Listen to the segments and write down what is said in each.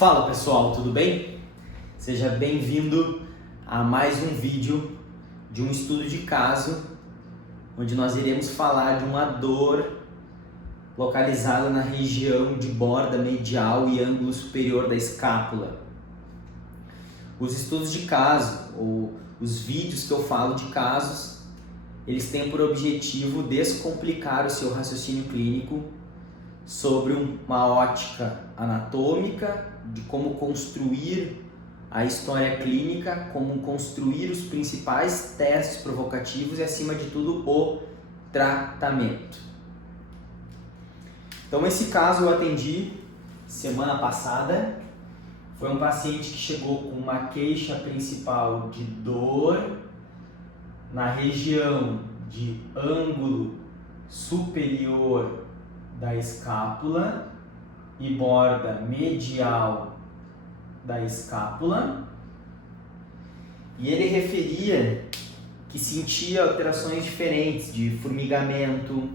Fala pessoal, tudo bem? Seja bem-vindo a mais um vídeo de um estudo de caso, onde nós iremos falar de uma dor localizada na região de borda medial e ângulo superior da escápula. Os estudos de caso, ou os vídeos que eu falo de casos, eles têm por objetivo descomplicar o seu raciocínio clínico sobre uma ótica anatômica, de como construir a história clínica, como construir os principais testes provocativos e, acima de tudo, o tratamento. Então, esse caso eu atendi semana passada. Foi um paciente que chegou com uma queixa principal de dor na região de ângulo superior da escápula e borda medial da escápula, e ele referia que sentia alterações diferentes de formigamento,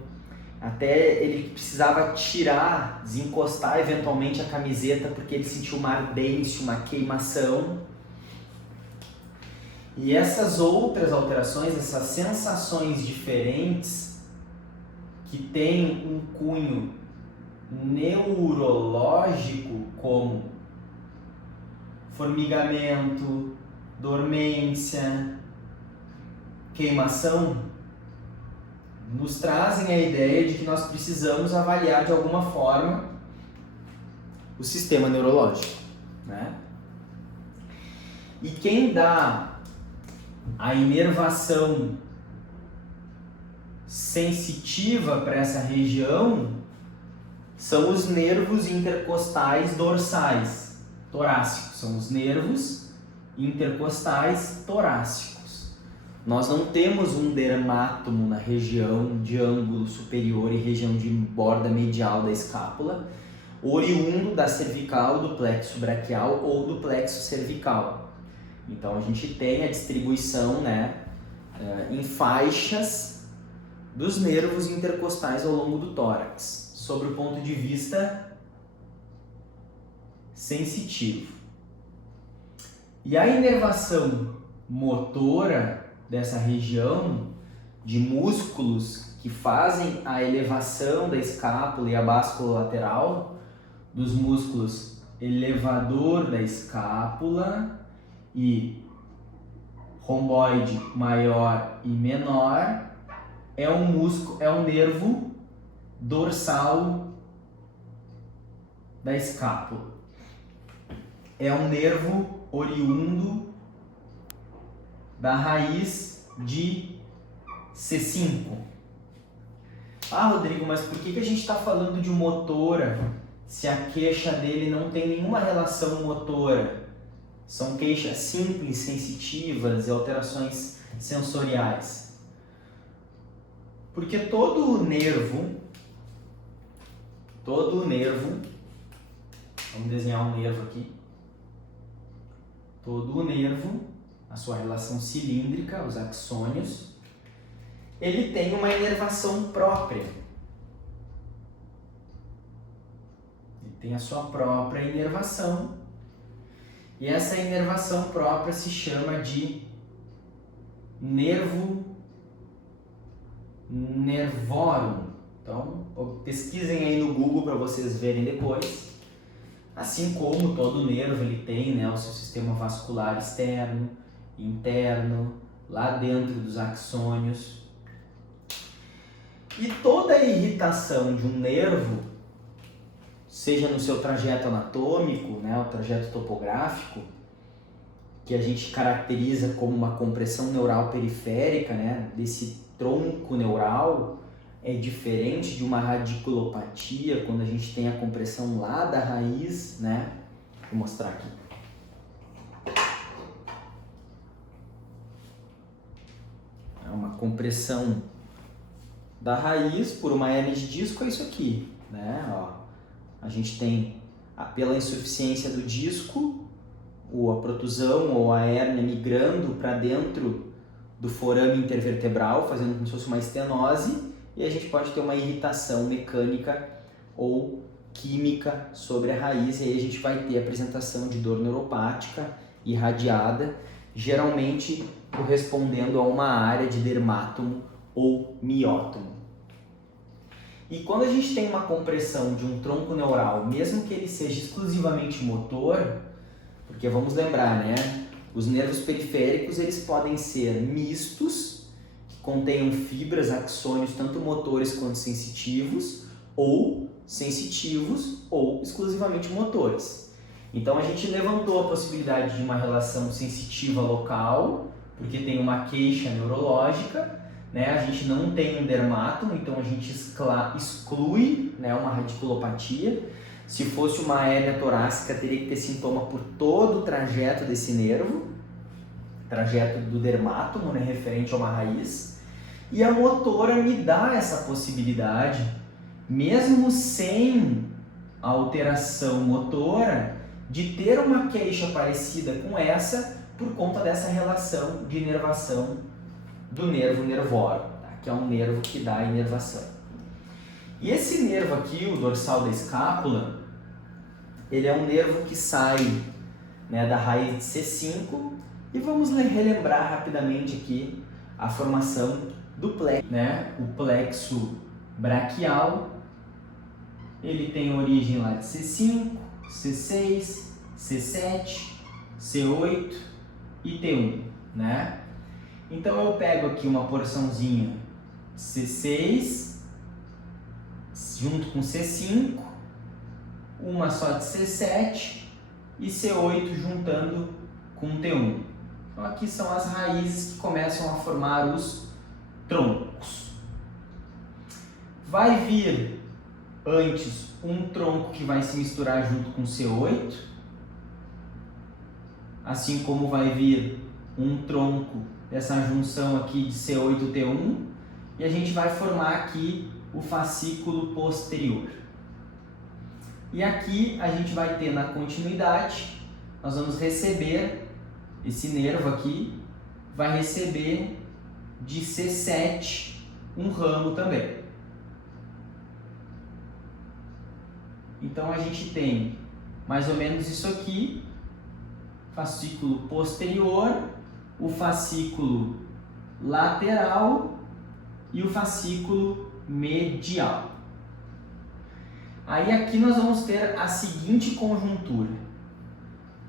até ele precisava tirar, desencostar eventualmente a camiseta porque ele sentiu uma ardência, uma queimação. E essas outras alterações, essas sensações diferentes que têm um cunho neurológico, como formigamento, dormência, queimação, nos trazem a ideia de que nós precisamos avaliar de alguma forma o sistema neurológico, né? E quem dá a inervação sensitiva para essa região são os nervos intercostais dorsais torácicos, são os nervos intercostais torácicos. Nós não temos um dermátomo na região de ângulo superior e região de borda medial da escápula, oriundo da cervical, do plexo braquial ou do plexo cervical. Então a gente tem a distribuição, em faixas dos nervos intercostais ao longo do tórax, sobre o ponto de vista sensitivo. E a inervação motora dessa região de músculos que fazem a elevação da escápula e a báscula lateral, dos músculos elevador da escápula e romboide maior e menor, é um nervo dorsal da escápula. É um nervo oriundo da raiz de C5. Ah, Rodrigo, mas por que a gente está falando de motora se a queixa dele não tem nenhuma relação motora? São queixas simples, sensitivas e alterações sensoriais. Porque todo nervo, vamos desenhar um nervo aqui, todo o nervo, a sua relação cilíndrica, os axônios, ele tem uma inervação própria. Ele tem a sua própria inervação. E essa inervação própria se chama de nervo nervorum. Então, pesquisem aí no Google para vocês verem depois. Assim como todo nervo ele tem, o seu sistema vascular externo, interno, lá dentro dos axônios. E toda irritação de um nervo, seja no seu trajeto anatômico, o trajeto topográfico, que a gente caracteriza como uma compressão neural periférica, desse tronco neural, é diferente de uma radiculopatia, quando a gente tem a compressão lá da raiz, Vou mostrar aqui. É uma compressão da raiz por uma hernia de disco, é isso aqui, A gente tem, pela insuficiência do disco, ou a protusão ou a hérnia migrando para dentro do forame intervertebral, fazendo como se fosse uma estenose, e a gente pode ter uma irritação mecânica ou química sobre a raiz, e aí a gente vai ter a apresentação de dor neuropática irradiada, geralmente correspondendo a uma área de dermátomo ou miótomo. E quando a gente tem uma compressão de um tronco neural, mesmo que ele seja exclusivamente motor, porque vamos lembrar, né? Os nervos periféricos eles podem ser mistos, que contenham fibras, axônios, tanto motores quanto sensitivos, ou sensitivos ou exclusivamente motores. Então a gente levantou a possibilidade de uma relação sensitiva local, porque tem uma queixa neurológica, né? A gente não tem um dermátomo, então a gente exclui, né, uma radiculopatia. Se fosse uma hérnia torácica, teria que ter sintoma por todo o trajeto desse nervo, trajeto do dermátomo, né, referente a uma raiz. E a motora me dá essa possibilidade, mesmo sem a alteração motora, de ter uma queixa parecida com essa por conta dessa relação de inervação do nervo nervório, tá? Que é um nervo que dá inervação. E esse nervo aqui, o dorsal da escápula, ele é um nervo que sai, né, da raiz de C5, e vamos relembrar rapidamente aqui a formação do plexo, né? O plexo braquial, ele tem origem lá de C5, C6, C7, C8 e T1, né? Então eu pego aqui uma porçãozinha C6 junto com C5, uma só de C7 e C8 juntando com T1. Então aqui são as raízes que começam a formar os troncos. Vai vir antes um tronco que vai se misturar junto com C8, assim como vai vir um tronco dessa junção aqui de C8 e T1, e a gente vai formar aqui o fascículo posterior. E aqui a gente vai ter na continuidade, nós vamos receber, esse nervo aqui vai receber de C7 um ramo também. Então a gente tem mais ou menos isso aqui, fascículo posterior, o fascículo lateral e o fascículo medial. Aí aqui nós vamos ter a seguinte conjuntura.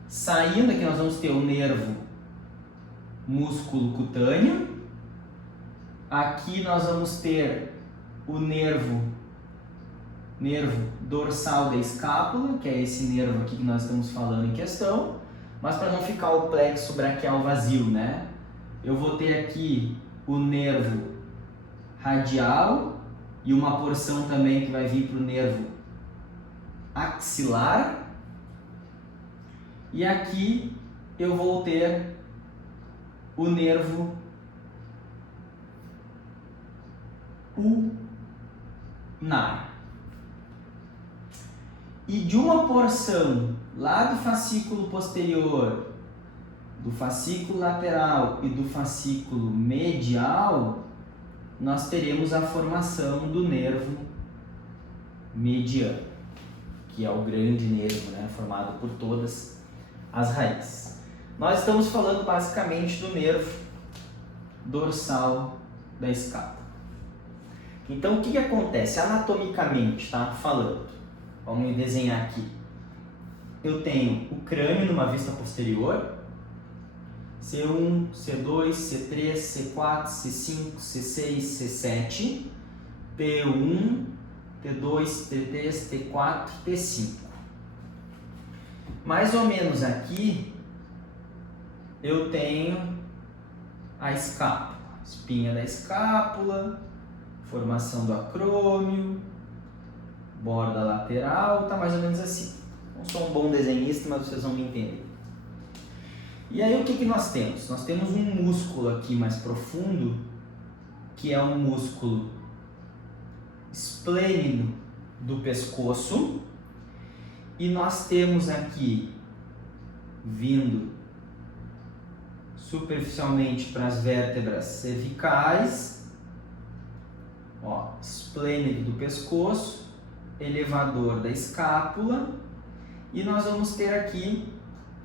Saindo aqui nós vamos ter o nervo músculo cutâneo. Aqui nós vamos ter o nervo dorsal da escápula, que é esse nervo aqui que nós estamos falando em questão. Mas para não ficar o plexo braquial vazio, né? Eu vou ter aqui o nervo radial e uma porção também que vai vir para o nervo axilar. E aqui eu vou ter o nervo ulnar. E de uma porção lá do fascículo posterior, do fascículo lateral e do fascículo medial, nós teremos a formação do nervo mediano, que é o grande nervo, né, formado por todas as raízes. Nós estamos falando basicamente do nervo dorsal da escápula. Então o que acontece anatomicamente, tá? Falando, vamos desenhar aqui. Eu tenho o crânio numa vista posterior, C1, C2, C3, C4, C5, C6, C7, T1, T2, T3, T4, T5. Mais ou menos aqui eu tenho a escápula, espinha da escápula, formação do acrômio, borda lateral, tá mais ou menos assim. Não sou um bom desenhista, mas vocês vão me entender. E aí o que nós temos? Nós temos um músculo aqui mais profundo, que é um músculo esplênido do pescoço, e nós temos aqui, vindo superficialmente para as vértebras cervicais, ó, esplênido do pescoço, elevador da escápula e nós vamos ter aqui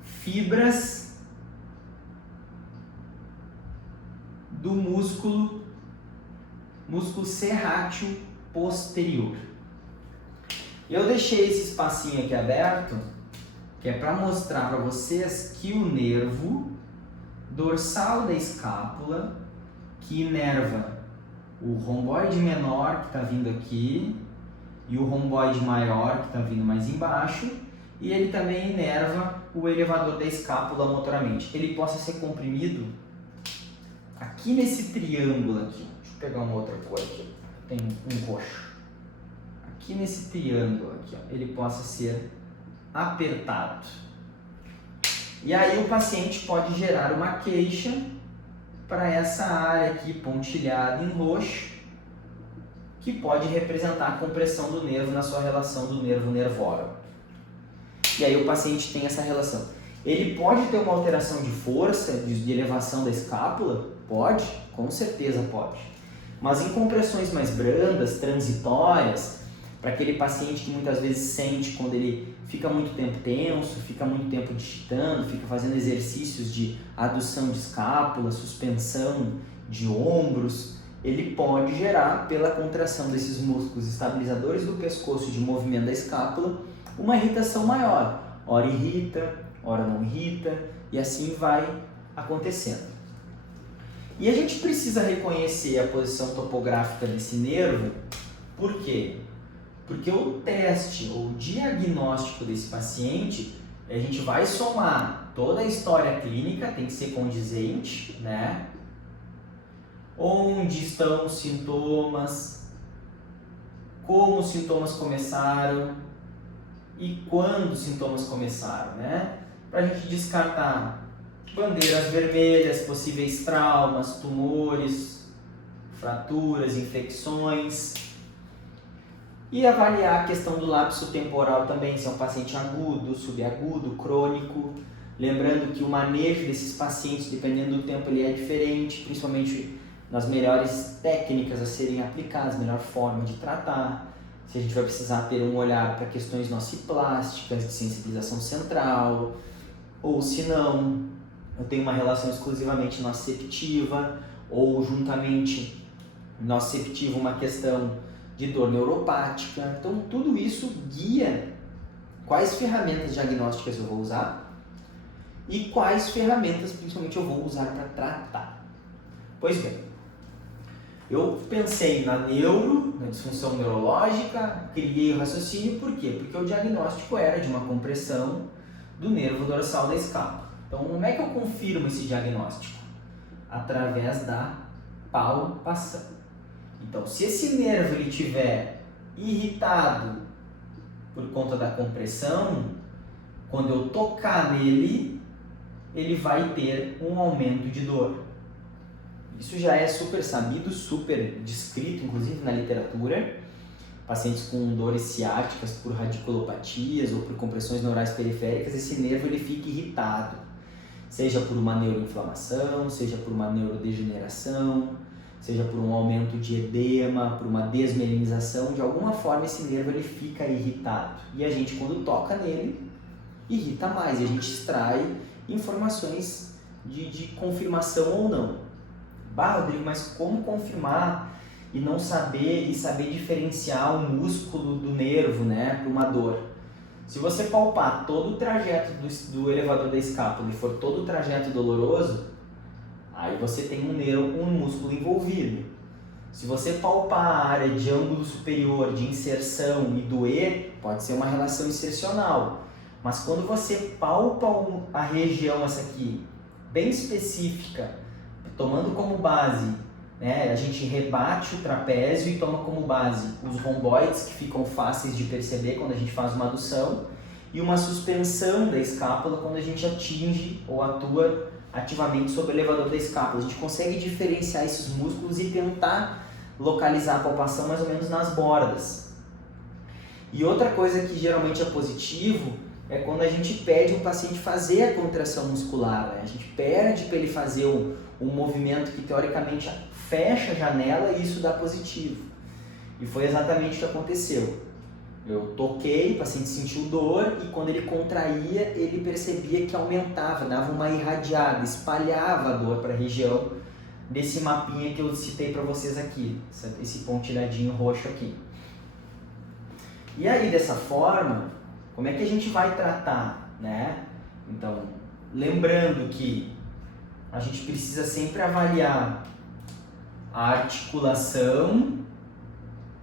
fibras do músculo serrátil posterior. Eu deixei esse espacinho aqui aberto, que é para mostrar para vocês que o nervo dorsal da escápula, que inerva o romboide menor que está vindo aqui e o romboide maior que está vindo mais embaixo, e ele também inerva o elevador da escápula motoramente. Ele possa ser comprimido aqui nesse triângulo aqui. Deixa eu pegar uma outra cor aqui. Tem um roxo. Aqui nesse triângulo aqui, ó, ele possa ser apertado. E aí o paciente pode gerar uma queixa para essa área aqui pontilhada em roxo, que pode representar a compressão do nervo na sua relação do nervo-nervólogo. E aí o paciente tem essa relação. Ele pode ter uma alteração de força, de elevação da escápula? Pode, com certeza pode. Mas em compressões mais brandas, transitórias, para aquele paciente que muitas vezes sente quando ele fica muito tempo tenso, fica muito tempo digitando, fica fazendo exercícios de adução de escápula, suspensão de ombros, ele pode gerar, pela contração desses músculos estabilizadores do pescoço de movimento da escápula, uma irritação maior. Ora irrita, ora não irrita, e assim vai acontecendo. E a gente precisa reconhecer a posição topográfica desse nervo, por quê? Porque o teste ou o diagnóstico desse paciente, a gente vai somar toda a história clínica, tem que ser condizente, né? Onde estão os sintomas, como os sintomas começaram e quando os sintomas começaram, né? Para a gente descartar bandeiras vermelhas, possíveis traumas, tumores, fraturas, infecções. E avaliar a questão do lapso temporal também, se é um paciente agudo, subagudo, crônico. Lembrando que o manejo desses pacientes, dependendo do tempo, ele é diferente, principalmente nas melhores técnicas a serem aplicadas, melhor forma de tratar. Se a gente vai precisar ter um olhar para questões nociplásticas, de sensibilização central, ou se não, eu tenho uma relação exclusivamente nociceptiva, ou juntamente nociceptiva uma questão de dor neuropática. Então tudo isso guia quais ferramentas diagnósticas eu vou usar e quais ferramentas principalmente eu vou usar para tratar. Pois bem, eu pensei na disfunção neurológica, criei o raciocínio, por quê? Porque o diagnóstico era de uma compressão do nervo dorsal da escápula. Então como é que eu confirmo esse diagnóstico? Através da palpação. Então, se esse nervo ele estiver irritado por conta da compressão, quando eu tocar nele, ele vai ter um aumento de dor. Isso já é super sabido, super descrito, inclusive na literatura. Pacientes com dores ciáticas por radiculopatias ou por compressões neurais periféricas, esse nervo ele fica irritado, seja por uma neuroinflamação, seja por uma neurodegeneração, seja por um aumento de edema, por uma desmelinização, de alguma forma esse nervo ele fica irritado. E a gente, quando toca nele, irrita mais e a gente extrai informações de confirmação ou não. Rodrigo, mas como confirmar e não saber diferenciar o músculo do nervo, né, para uma dor? Se você palpar todo o trajeto do elevador da escápula e for todo o trajeto doloroso, aí você tem um músculo envolvido. Se você palpar a área de ângulo superior, de inserção e doer, pode ser uma relação insercional. Mas quando você palpa a região essa aqui, bem específica, tomando como base, né, a gente rebate o trapézio e toma como base os romboides que ficam fáceis de perceber quando a gente faz uma adução e uma suspensão da escápula quando a gente atinge ou atua ativamente sobre o elevador da escápula. A gente consegue diferenciar esses músculos e tentar localizar a palpação mais ou menos nas bordas. E outra coisa que geralmente é positivo é quando a gente pede o paciente fazer a contração muscular, né? A gente pede para ele fazer um movimento que teoricamente fecha a janela e isso dá positivo. E foi exatamente o que aconteceu. Eu toquei, o paciente sentiu dor e quando ele contraía, ele percebia que aumentava, dava uma irradiada, espalhava a dor para a região desse mapinha que eu citei para vocês aqui, esse pontilhadinho roxo aqui. E aí, dessa forma, como é que a gente vai tratar, né? Então, lembrando que a gente precisa sempre avaliar a articulação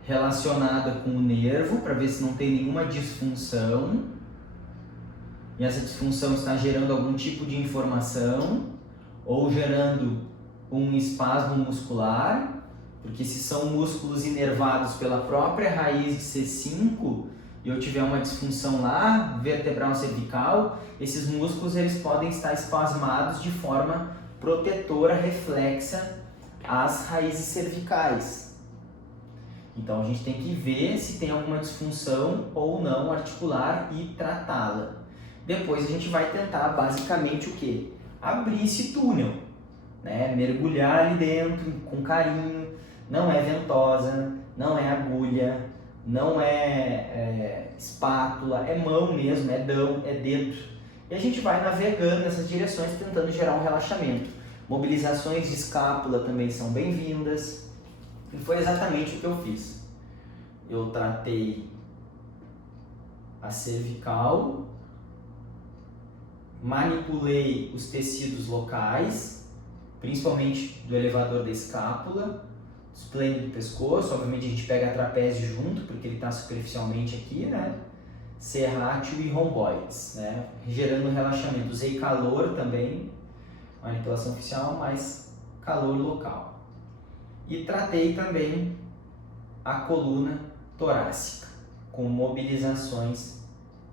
relacionada com o nervo para ver se não tem nenhuma disfunção. E essa disfunção está gerando algum tipo de informação ou gerando um espasmo muscular, porque se são músculos inervados pela própria raiz de C5 e eu tiver uma disfunção lá, vertebral cervical, esses músculos eles podem estar espasmados de forma protetora reflexa às raízes cervicais. Então a gente tem que ver se tem alguma disfunção ou não articular e tratá-la. Depois a gente vai tentar basicamente o quê? Abrir esse túnel, né? Mergulhar ali dentro com carinho. Não é ventosa, não é agulha, não é espátula, é mão mesmo, é dedo. E a gente vai navegando nessas direções tentando gerar um relaxamento. Mobilizações de escápula também são bem-vindas. E foi exatamente o que eu fiz. Eu tratei a cervical, manipulei os tecidos locais, principalmente do elevador da escápula, esplêndido do pescoço, obviamente a gente pega a trapézio junto, porque ele está superficialmente aqui, né? Serrátil e romboides, né? Gerando relaxamento. Usei calor também, manipulação oficial, mas calor local. E tratei também a coluna torácica, com mobilizações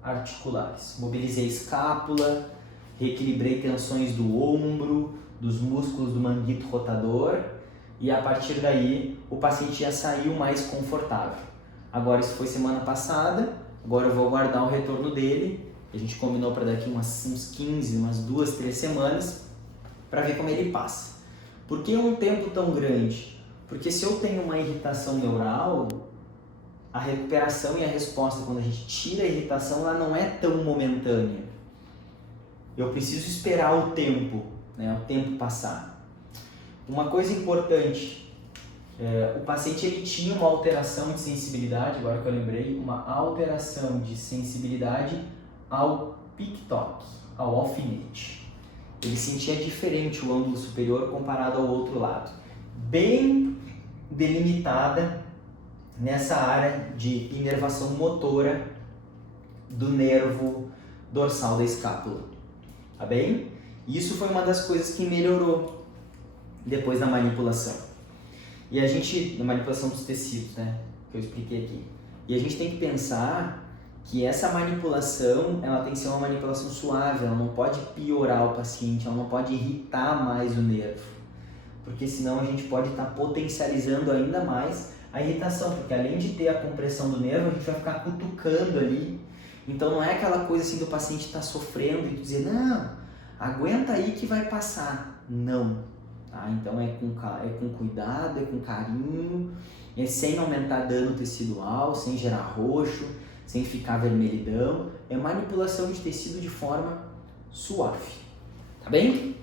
articulares. Mobilizei a escápula, reequilibrei tensões do ombro, dos músculos do manguito rotador, e a partir daí o paciente já saiu mais confortável. Agora isso foi semana passada, agora eu vou aguardar o retorno dele, a gente combinou para daqui uns 15, umas 2, 3 semanas, para ver como ele passa. Por que um tempo tão grande? Porque se eu tenho uma irritação neural, a recuperação e a resposta quando a gente tira a irritação, ela não é tão momentânea. Eu preciso esperar o tempo, né, o tempo passar. Uma coisa importante, o paciente ele tinha uma alteração de sensibilidade, agora que eu lembrei, uma alteração de sensibilidade ao pique-toque, ao alfinete. Ele sentia diferente o ângulo superior comparado ao outro lado. Bem delimitada nessa área de inervação motora do nervo dorsal da escápula. Tá bem? Isso foi uma das coisas que melhorou depois da manipulação. E a gente, na manipulação dos tecidos, né, que eu expliquei aqui. E a gente tem que pensar que essa manipulação, ela tem que ser uma manipulação suave, ela não pode piorar o paciente, ela não pode irritar mais o nervo, porque senão a gente pode estar potencializando ainda mais a irritação, porque além de ter a compressão do nervo, a gente vai ficar cutucando ali. Então não é aquela coisa assim do paciente estar sofrendo e dizer, não, aguenta aí que vai passar. Não. Tá? Então é com cuidado, é com carinho, é sem aumentar dano tecidual, sem gerar roxo, sem ficar vermelhidão. É manipulação de tecido de forma suave. Tá bem?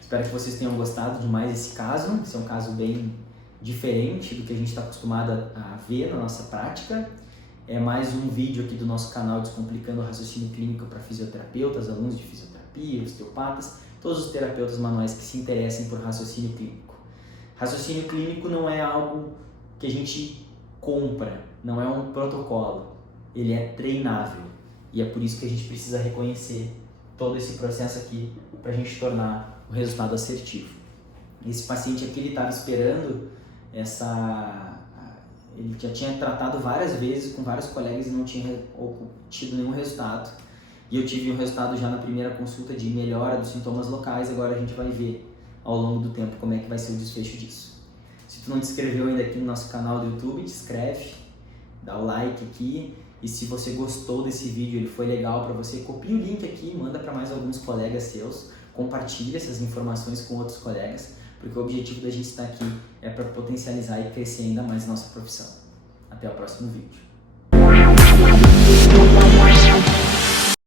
Espero que vocês tenham gostado de mais esse caso. Esse é um caso bem diferente do que a gente está acostumado a ver na nossa prática. É mais um vídeo aqui do nosso canal Descomplicando o Raciocínio Clínico para fisioterapeutas, alunos de fisioterapia, osteopatas, todos os terapeutas manuais que se interessem por raciocínio clínico. Raciocínio clínico não é algo que a gente compra, não é um protocolo, ele é treinável e é por isso que a gente precisa reconhecer todo esse processo aqui para a gente tornar o resultado assertivo. Esse paciente aqui, ele estava esperando ele já tinha tratado várias vezes com vários colegas e não tinha tido nenhum resultado. E eu tive um resultado já na primeira consulta de melhora dos sintomas locais. Agora a gente vai ver ao longo do tempo como é que vai ser o desfecho disso. Se tu não te inscreveu ainda aqui no nosso canal do YouTube, te inscreve, dá o like aqui. E se você gostou desse vídeo, ele foi legal para você, copia o link aqui, manda para mais alguns colegas seus, compartilha essas informações com outros colegas, porque o objetivo da gente estar aqui é para potencializar e crescer ainda mais a nossa profissão. Até o próximo vídeo.